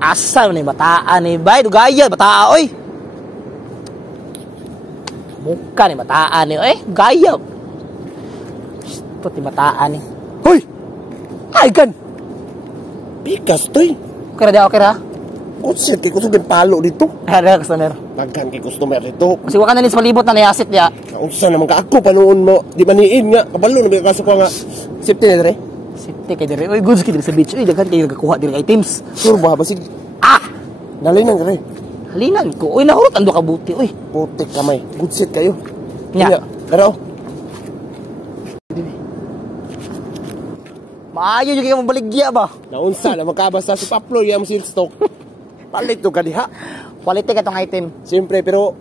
Asal nih bataan nih, bay, gaya bataan, oy. Muka nih bataan nih, gaya. Ito nih bataan nih. Hoy! Ay, kan! Pikas, toy. Okay ra, okay ra. Kutsit, kay kusugin palo dito. Ada customer. Pagkan kay customer dito. Kasi waka na nis palibot na niyasit niya. Unsa naman ka ako panuon mo, di maniin nga, kabalo na ba kaso ko nga. Safety na dre. Safety kay dire. Oy, goods kay dire sa beach. Oy, daghan kay nagakuha dire kay items. Sure ba basig. Ah! Dali na dre. Halinan ko. Oy, nahurot ando ka buti, oy. Putik kamay. Good set kayo. Nya. Pero maayo yung kayong baligya ba? naunsa na makabasa si Paplo yung seal stock. Palit to ka diha. Quality ka tong item. Siyempre pero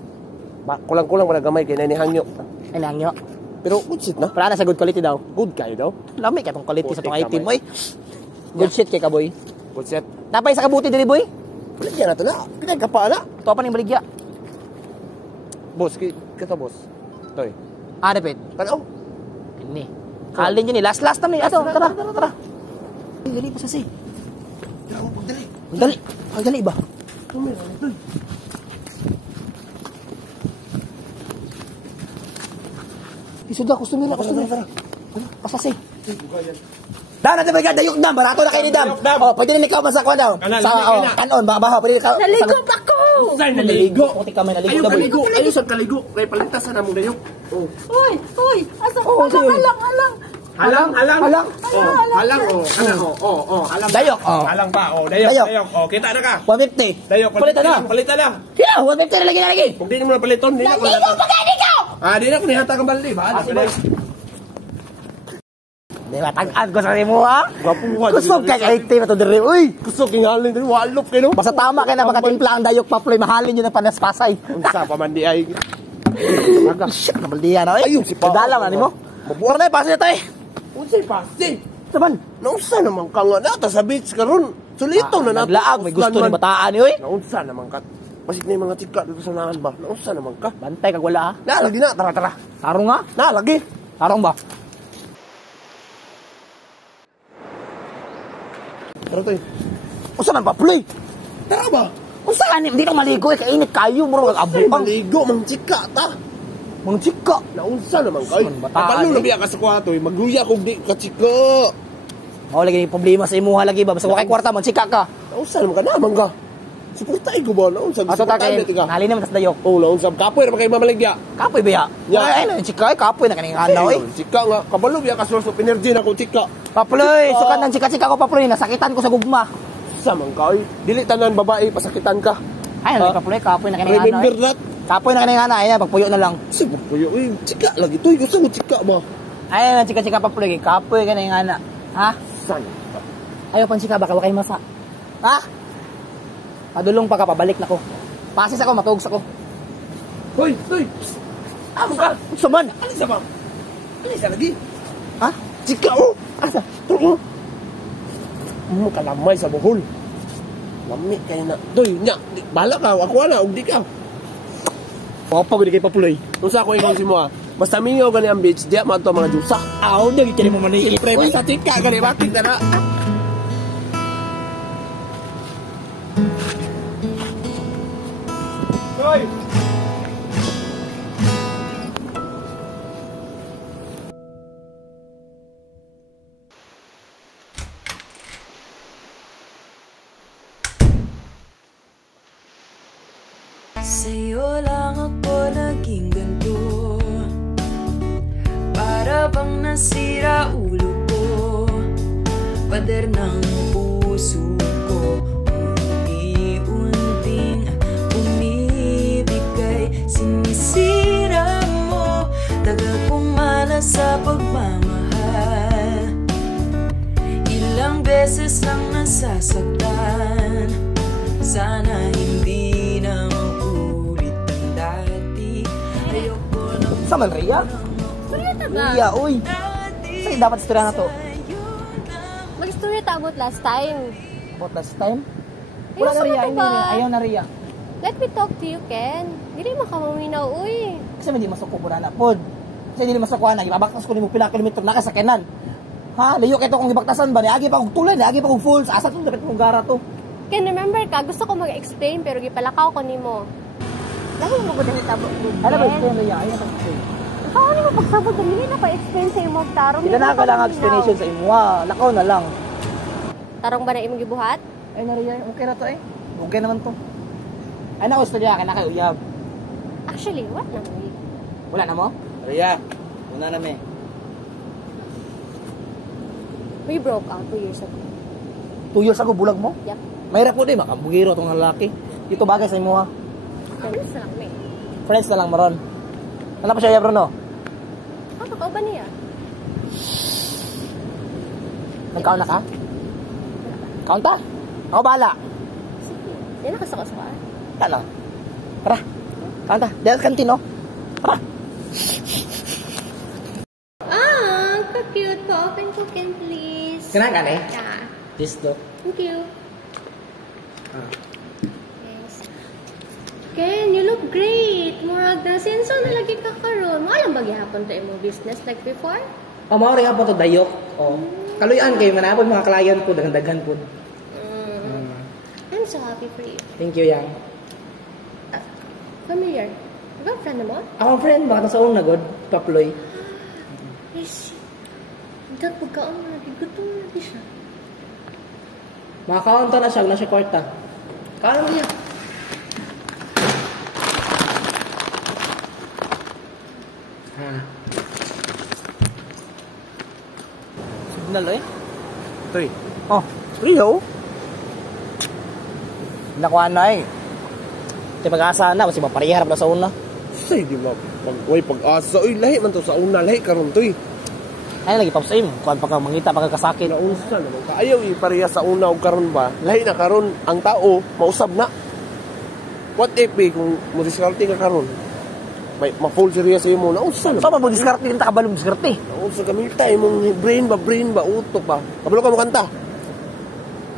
kulang-kulang wala gamay kay nani hangyo. Ay nangyo. Pero good set na. Para na sa good quality daw. Good kayo daw. Lami ka tong quality sa tong Putik item, kamay. oy. Good shit kay ka, boy. Good set. Napay sa kabuti diri, boy. Baligyan na to na. Pinay ka pa na. To pa ning baligya. Boss, kita boss. Toy. Ah, dapit. Tanaw. Ini. Kalin yun eh. Last na ni. Ato, tara. Ay, dali pa sasi. Tara mo pagdali. Dali. Ay, dali ba? Isuda, customer na. Pasasi. Dan, natin ba dayok dam. Barato na kayo ni dam. Oh, pwede rin ikaw masakwa daw. Sa kanon, baha. Pwede ikaw. Naligo pa ko! Saan naligo? Puti ka may naligo Ayaw na, boy. kaligo. Ayaw sa kaligo. Kaya palintasan na mo dayok. Oh. Uy! Asa ko? Oo, sige. Halang! Halang. Halang. Oh, halang oh. Halang. Dayok, oh. Halang pa. Oh, dayok. Dayok. Oh, kita na ka. 150. Dayok, Palitan na. Palitan na. Kaya, 150 na lagi. Kung di mo na paliton, di na ko Naligo pa kayo ikaw! di na ko nihata kang baldi ba? Di ba, tag-ad ko sa mo, ha? Gapuhan. Kusog ka kay item ito diri, uy. Kusog kingalin din. Walop kayo. Basta tama kayo na makatimpla ang dayok paploy, mahalin yun ang panaspasay. Unsa pa man di ay. Shit, nabaldiya na, Ayun, eh. si Pao. Dalaw na, ni mo? Mabuha na, pasin na tayo. Unsay pasti? Saban? Naunsa naman ka nga nata sa beach karon. Sulito na nato. Naglaag, may gusto ni bataan, eh, uy. Naunsa naman ka. Basig na yung mga chika dito sa nahan ba? Naunsa naman ka. Bantay kag wala, ha? Nalagi na. Tara. Tarong nga? Nalagi. Tarong ba? Tara to. Usa man paploy? Tara ba? Usa ka ni, hindi ka maligo, eh. Kainit kayo, muro kag abukang. Maligo, mang chika ta. Mga chika. Naunsa naman kayo. Saan bataan, Kapalo eh? na biya ka sa kwarto. Magluya kung di ka chika. Mao lagi yung problema sa imuha lagi ba? Basta wakay kwarta, man chika ka. Naunsa naman ka naman ka. Suportay ko ba? Naunsa. Ato ta kay, nalin naman tas dayok. Oh, naunsa. Kapoy na ba kayo mamaligya? Kapoy ba ya? Ya. Ay, na chika, kapoy na kaning anaw, eh. Chika nga. Kabalo biya ka source of energy na kung chika. Paploy, sukat ng chika-chika ko, paploy. Nasakitan ko sa gugma. Sa man kayo. Dili tanan babae pasakitan ka. Ay, paploy, kapoy na kaning anaw, Remember eh. that? Kapoy na kaning anaw, ay, pagpuyo na lang. Kasi magpuyo. Eh, chika lagi to. Gusto mo chika ba? Ay, na chika-chika paploy, kapoy kaning anaw. Ha? San? Ayaw pan chika, baka wakay masa. Ha? Padulong pa ka, pabalik na ko. Pasis ako, matugs ako. Hoy! Amo ka! Saman! Alisa ba? Alisa lagi? Ha? Chika oh! Asa? Tulo! Mo kalamay sa buhol. Lami kayo na. Doy, nya! Bala ka! Ako na! Ug di ka! Papa ko di kay paploy. Kung sa ako ikaw si mo basta mingaw gani ang beach, diya mato mga jusa. Aw, di kini mo mani. Pre, sa chika gani, bakit na na? Hoy! Sa'yo lang ako naging ganito, para bang nasira ulo ko, pader ng puso ko, unti-unting umibigay. Sinisira mo, tagal kong malas sa pagmamahal, ilang beses lang nasasaktan. Sana hindi na maulit ang dati. Ayoko nang Sa man, Ria? Storya ta ba? Ria, uy. Sa'yo dapat istorya na to. Mag-storya ta about last time. About last time? Ayaw Wala na, sa Ria. mga ba? Ayaw na, Ria. Let me talk to you, Ken. Dili makamuminaw, uy. Kasi hindi masuko po na pod. Kasi hindi masuko na. Ibabaktas ko ni mo pila kilometro na kasakinan. Ha, liyo kay to kung gibaktasan ba, niagi pa kong tulay, niagi pa kong full, asa to, dapat mong gara to. Ken, remember ka, gusto ko mag-explain pero gipalakaw ko nimo. Lahi mo ko dili tabo. Ano ba explain niya? Ay, ano explain? Ikaw ni mo pagsabot dili na ko explain sa imo tarong. Hindi na kailangan explanation sa imo, lakaw na lang. Tarong ba na imong gibuhat? Ay, nariya, okay na to eh. Okay naman to. Ay, naku, istorya ka na kayo, uyab. Actually, what na mo? Wala na mo? Nariya, una na me. We broke out 2 years ago. 2 years ago, bulag mo? Yep. Mahirap po din, makambugiro itong lalaki. Ito bagay sa imo ha. Friends lang me. Friends na lang maron. Ano pa siya, uyab, no? Ikaw ba niya? Nagkaon na ka? Kaon ta? Ako bahala. Sige. Yan na kasaka-saka. Ano? Tara. Kaon ta. Dahil kantin, no? Tara. Cute po. Open cooking, please. Kailangan ka na eh? Yeah. This do. Thank you. Yes. Ken, you look great. Murag na senso na lagi ka karon. Mo alam ba gihapon to imo business like before? Mao rin po to dayok. Kaluyan kayo, manapod mga client po, daghan po. I'm so happy for you. Thank you, Yang. Familiar. Girlfriend mo? Ako friend, baka sa una god, paploy. Yes. Dag pagkaon mo lagi. Gutom na lagi siya. Makakaunta na siya, nasa kwarta. Kaya mo niya. Signal eh. Toy. Oh, Rio. Nakuha na eh. Ito pag-asa na, kasi mapariharap na sa una. Say, di ba? Way pag-asa. Uy, lahi man to sa una. Lahi karon toy. Ay, lagi pa sa imo. Kuhan pa ka, mangita pa ka kasakit. Naunsa naman ka. Ayaw ipareha sa una o karon ba? Lahi na karon ang tao, mausab na. What if kung mo diskarte ka karon? May ma-full serious sa imo. Naunsa naman. Saan ba mag-diskarte? Hindi ka kabalong diskarte. Naunsa gamita imong brain ba, utok ba? Kabalo ka mo kanta.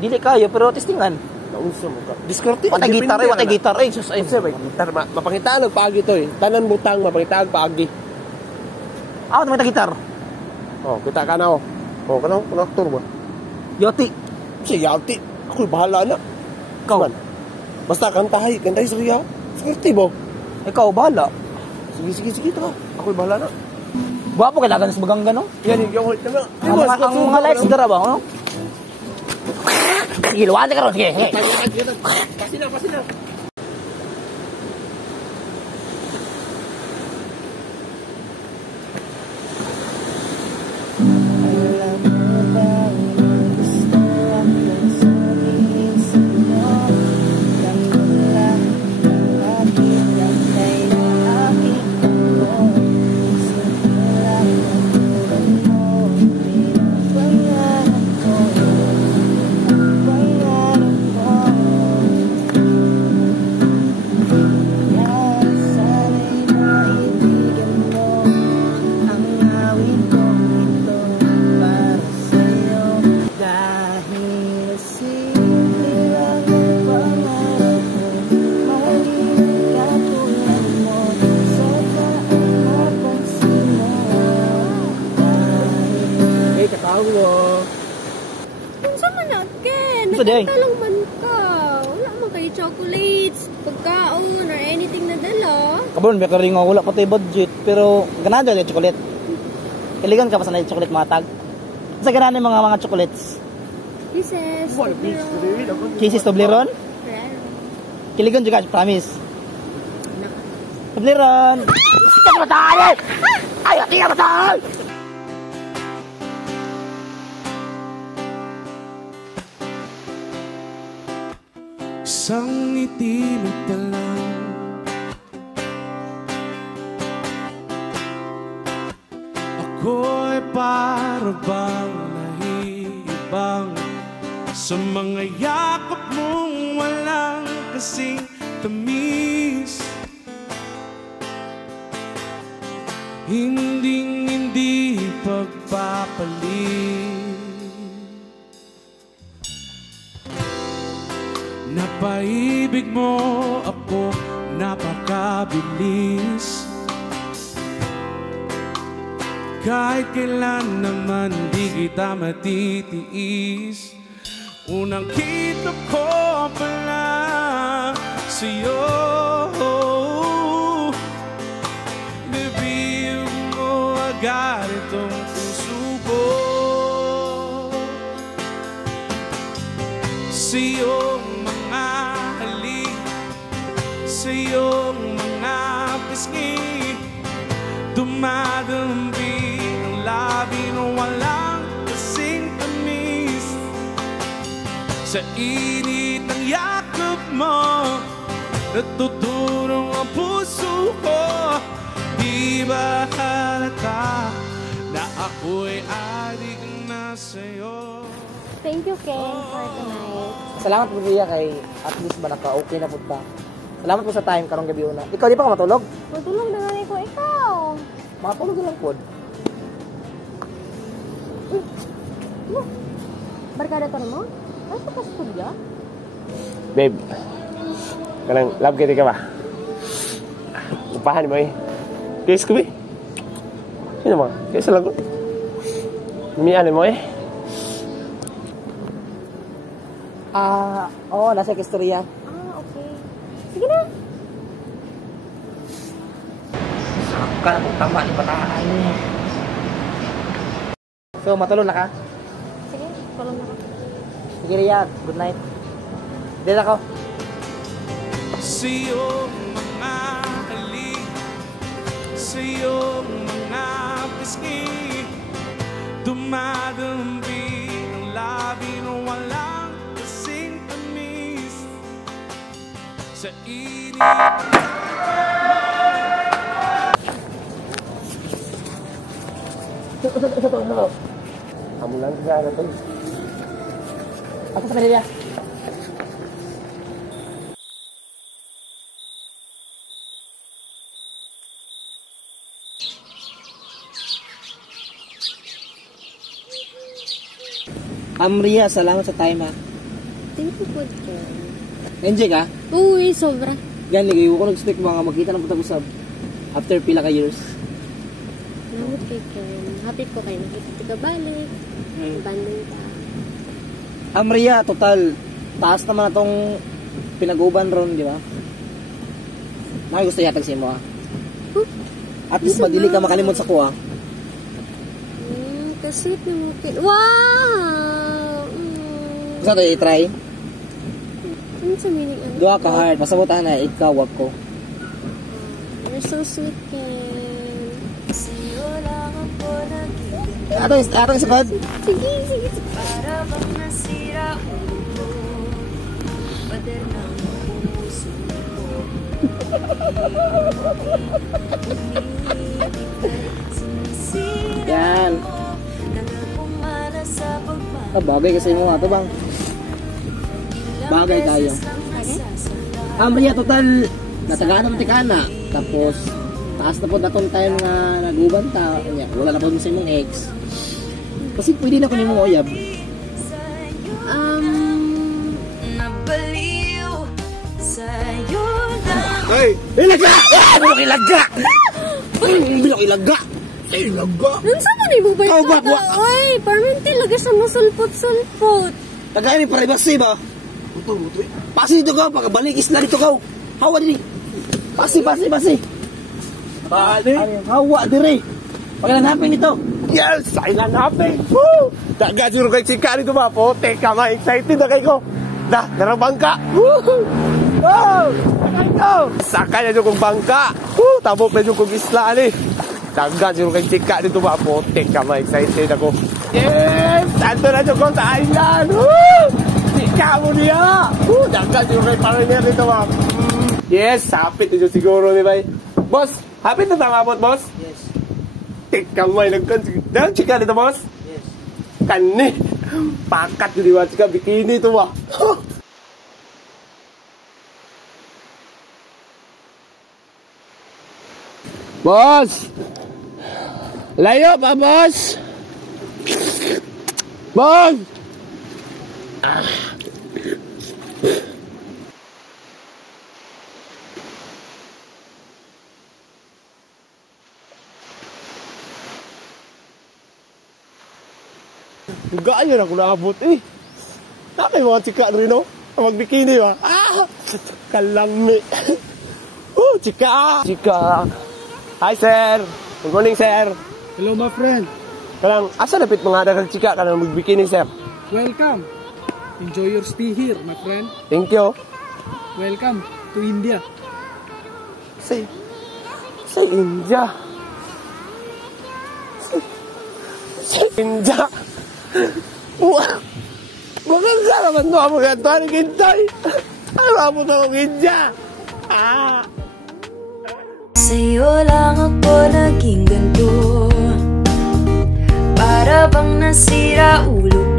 Dili kayo, pero testingan. Naunsa mo ka. Diskarte. Watay gitar eh, watay gitar eh. Sus, ay. Sa gitar mapangitaan og paagi toy. Tanan butang mapangitaan paagi. Ako naman gitar. Oh, kita ka na oh. Oh, kanang aktor ba? Yoti. Si Yati. Ako'y bahala na. Ikaw. Man. Basta kantahay sa riya. Diskarte mo. Ikaw, bahala. Sige, ta. Ako'y bahala na. Gwapo kailangan sa bagangga, no? Yan yung hot na. Ang mga lights dara ba, no? Sige, luwan ka ron. Sige, sige. Pasina. Unsa man na, Ken? Unsa day? Nakita lang man ka. Wala man kayo chocolates, pagkaon, or anything na dala. Kabon, may karing nga wala pati budget. Pero, ganahan dyan yung chocolate. Kiligan ka pa sa na yung chocolate matag. Sa ganahan yung mga chocolates. Kisses, Toblerone, Kisses Toblerone. Ferrero. Kiligan juga, promise. Toblerone. Tika matay! Ay, tika matay! Isang ngiti mo lang, ako'y para bang nahihibang sa mga yakap mong walang kasing tamis. Hindi pagpapalit. Napaibig mo ako, napakabilis. Kahit kailan naman di kita matitiis. Unang kita ko pala sa'yo. Nabiyog mo agad itong puso ko. Sa iyong mga halik, sa iyong mga pisngi, dumadampi ang labi na walang kasing tamis. Sa init ng yakap mo, natutulong ang puso ko. Di ba halata na ako'y adik na sa'yo? Thank you, Ken, for tonight. Salamat po Ria kay at least ba naka-okay na po ta. Salamat po sa time karong gabi una. Ikaw di pa ka matulog? Matulog na nga ko ikaw. Makatulog na lang po. Barkada to mo? Ano ka studio? Babe, kanang love kita ka ba? Upahan mo eh. Kiss ko ba? Sino mo? Kiss lang ko. Umiyanin mo eh. Oo, nasa istorya. Okay. Sige na. Saka na pong tama ni pataan. So, matulog na ka? Sige, tulong na. Sige Ria, good night. Dito ako. Sa iyong mga halik, sa iyong mga pisngi, dumadampi ang labi na walang kasing tamis. Sa init Kamu lang sa natin. Ako sa kanila. Ria, salamat sa time ha. Thank you po, Ken. Enjoy ka? Uy, sobra. Yan, ligay ko nag-stick mga magkita ng putag-usab. After pila ka years. Salamat kay Ken. Happy ko kayo. Nakikita ka balik. Banding ka. Ria, total, taas naman na tong pinag-uban ron, di ba? Nakay gusto yatag sa imo ha. At least madili ka makalimot sa kuha. Kasi pinukin. Wow! Gusto tayo i-try? Ano sa meaning? Ano? Dua ka hard, pasabutan na, ikaw, wag ko. You're so sweet, Ken. Sa'yo lang ako naging Atong sakad. Sige, sige. para bang nasira ulo. Pader ng puso ko. Sinisira Yan. mo, nagpumala sa pagmamahal. Bagay kasi mo nga ito bang? Bagay tayo. Ria, total, natagaan naman tikana. Tapos, taas na po natong time nga nag-uban ta. Wala na po sa imong ex. Kasi pwede na ko ni mo oyab. Nabaliw sa'yo lang. Hey! Ilaga! Bilok ilaga! Bilok ilaga! Ilaga! Nung sa man ibubay Ikaw ba? Ay, parminti lagi sa masulpot-sulpot. Tagay ni privacy ba? Pasi dito ka, pagkabalik isla dito ka. Hawa diri. Pasi. Bali! Hawa diri. Pagkalanapin ito. Yes! Silent happy! Woo! Daga siguro kay chika dito ba po? Teka, ma-excited na kayo. Narabang ka! Woo! Wow! Sakay ko! Sakay na dyan kong bangka! Woo! Tabok na dyan kong isla ni. Daga siguro kay chika dito ba po? Teka, ma-excited ako. Yes! Santo na dyan kong sa island! Woo! Chika mo niya! Woo! Daga siguro kay partner dito ba? Yes! Happy na dyan siguro ni Bay. Boss! Happy na tama po, boss? Yes. Teka mo ay nagkan chika dito, boss? Yes. Kani pakat di ba chika bikini itu ba. Bos. Layo pa, bos. Bos. Gaya ako naabot eh. Nakay mga chika rin no? Magbikini ba? Kalami. Chika. Chika. Hi sir. Good morning sir. Hello, my friend. Kanang, asa napit mga dagang chika kanang magbikini sir? Welcome. Enjoy your stay here, my friend. Thank you. Welcome to India. Say India. Say India. Maganda naman ito ang mga ito ni Kintay. Ay, mabot akong India. Sa'yo lang ako naging ganito. Para bang nasira ulo